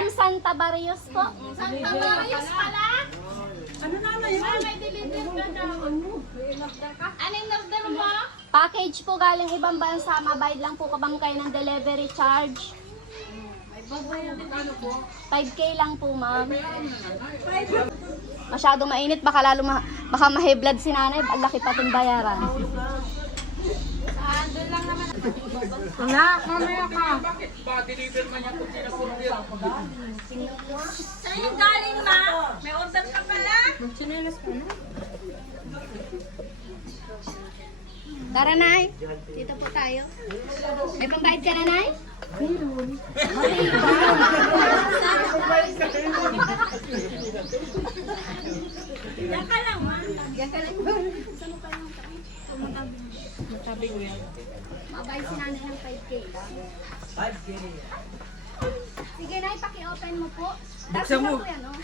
Ma'am Santa Barrios po. Santa Marias pala. Ano na yun? Ay, may deliver ka daw. Ano yung order mo? Package po galing ibang bansa. Mabayad lang po kabang kayo ng delivery charge. 5K lang po, ma'am. Masyado mainit. Baka lalo baka ma-high blood si nanay. Ang laki pa itong bayaran. Doon lang naman. Wala, mamaya ka. Saan yung galing, ma? May order ka pala? Chinelas ka na? Tara, Nay. Dito po tayo. May pambayad ka na, Nay? Yan ka lang, ma. Matabi ko yan. Mabayad si nanay ng 5K. 5K. Sige, Nay, paki-open mo po. Buksan mo. Po yan, oh.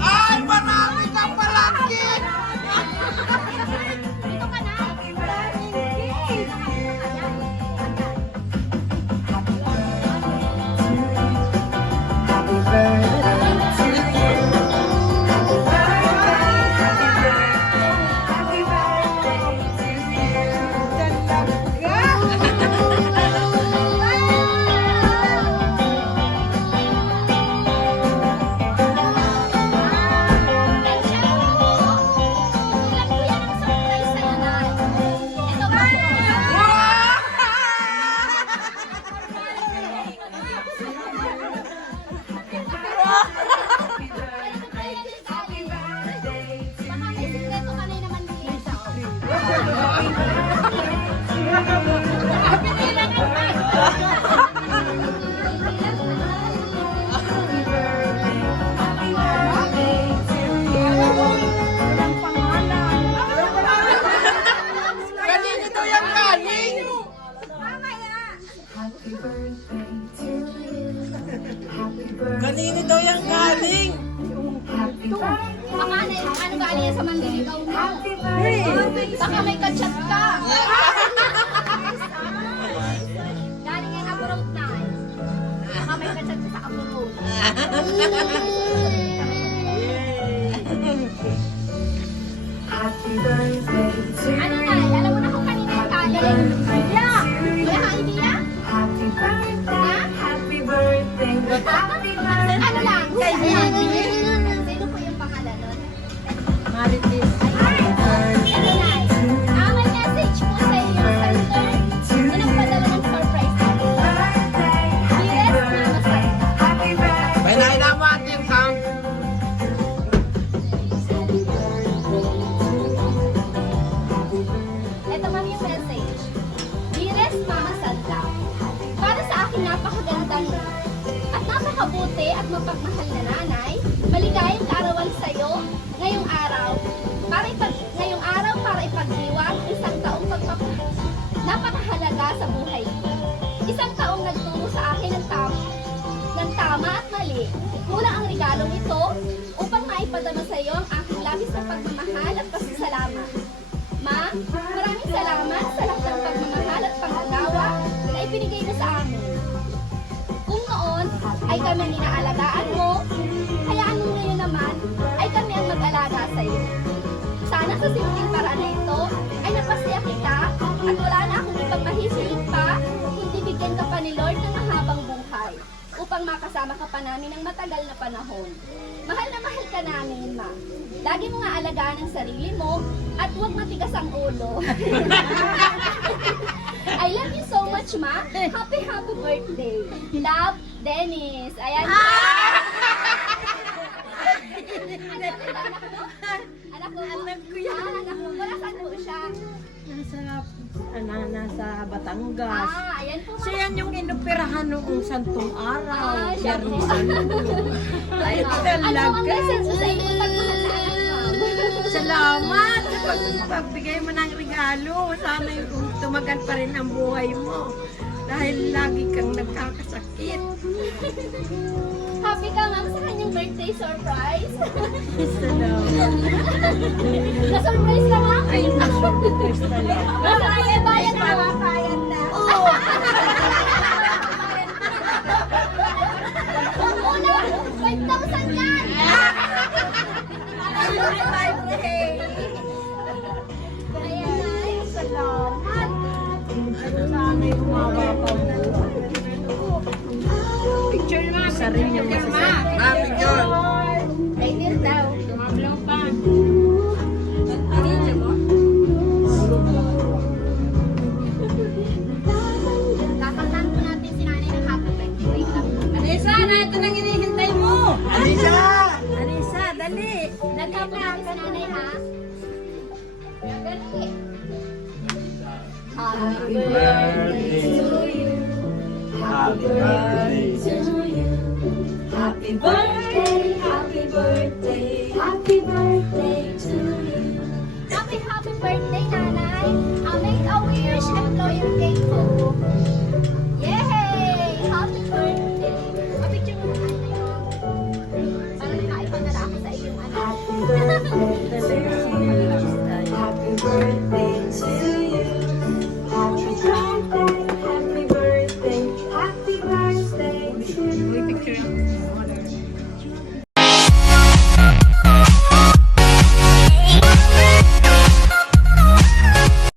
Ay, marami kang palaki! Dito ka na. Kanino to yung galing? Kanino to yung galing? Baka ano galing yan sa manliligaw mo? Baka may kachat ka. Galing yan abroad na. Baka may kachat ka sa abroad. Ano na? Alam mo na kung kanina yung galing? Yeah! Wala kang idea? Ha? Ano lang? Sino po yung pangalan nun? Marites. Ano na? May message po sa iyo, Sandler. Na nagpadala ng surprise. Yes, Mama Sandler. May nainamat yung sound. Ito ma'am yung message. Dearest Mama Santa, para sa aking napakagandang at napakabuti at mapagmahal na nanay, maligayang kaarawan sa iyo ngayong araw para ipagdiwang isang taong napakahalaga sa buhay ko. Isang taong nagturo sa akin ng tama at mali. Kulang ang regalong ito upang maipadama sa iyo ang aking labis na pagmamahal at pasasalamat. Ma, maraming salamat sa lahat ng pagmamahal at pag-unawa na ibinigay mo sa amin. Kung noon ay kami ang inaalagaan mo, hayaan mo ngayon naman ay kami ang mag-alaga sa iyo. Sana sa simpleng paraan na ito malaki ka at wala na akong ibang mahihiling pa, hindi bigyan ka pa ni Lord ng mahabang buhay upang makasama ka pa namin ng matagal na panahon. Mahal na mahal ka namin, Ma. Lagi mo nga alagaan ang sarili mo at huwag matigas ang ulo. I love you so much, Ma. Happy birthday. Love, Dennis. Ayan. Anak mo? Anak ko yan. Anak mo. Wala saan po siya? Nasa Batangas. Ayan po. Siya yan yung inoperahan noong Santong Araw. Siya po. Ay, Ano ang talaga. message mo sa iyong pagmahal na anak, Ma'am? Salamat sa pagbigay mo ng regalo. Sana yung tumagal pa rin ang buhay mo. Dahil lagi kang nagkakasakit. Happy ka, Ma'am, sa kanyang birthday surprise. Salamat. Na-surprise ka, Ma'am? Ay, na-surprise talaga. Bayad na. Bayad na. Oo. Una, 5,000 yan. Ayan. Salamat. Sana yung mababaw na. Picture na. Sarili yung masasabi. Mami yun. Later daw. Mablaw pa. Kakantahan po natin si nanay ng happy birthday. Wait lang. Alisa, na ito nang hinihintay mo. Alisa! Alisa, dali. Lagyan po natin si nanay, ha? Dali. Happy birthday to you. Happy birthday to you. Happy birthday, happy birthday, happy birthday to you. Happy birthday, nanay. Make a wish and blow your cake po. Yay! Happy birthday. Mapicture mo na nanay. Parang naipadala ako sa iyong anak. Happy birthday to you. Happy birthday, happy birthday, happy birthday to you. Picture.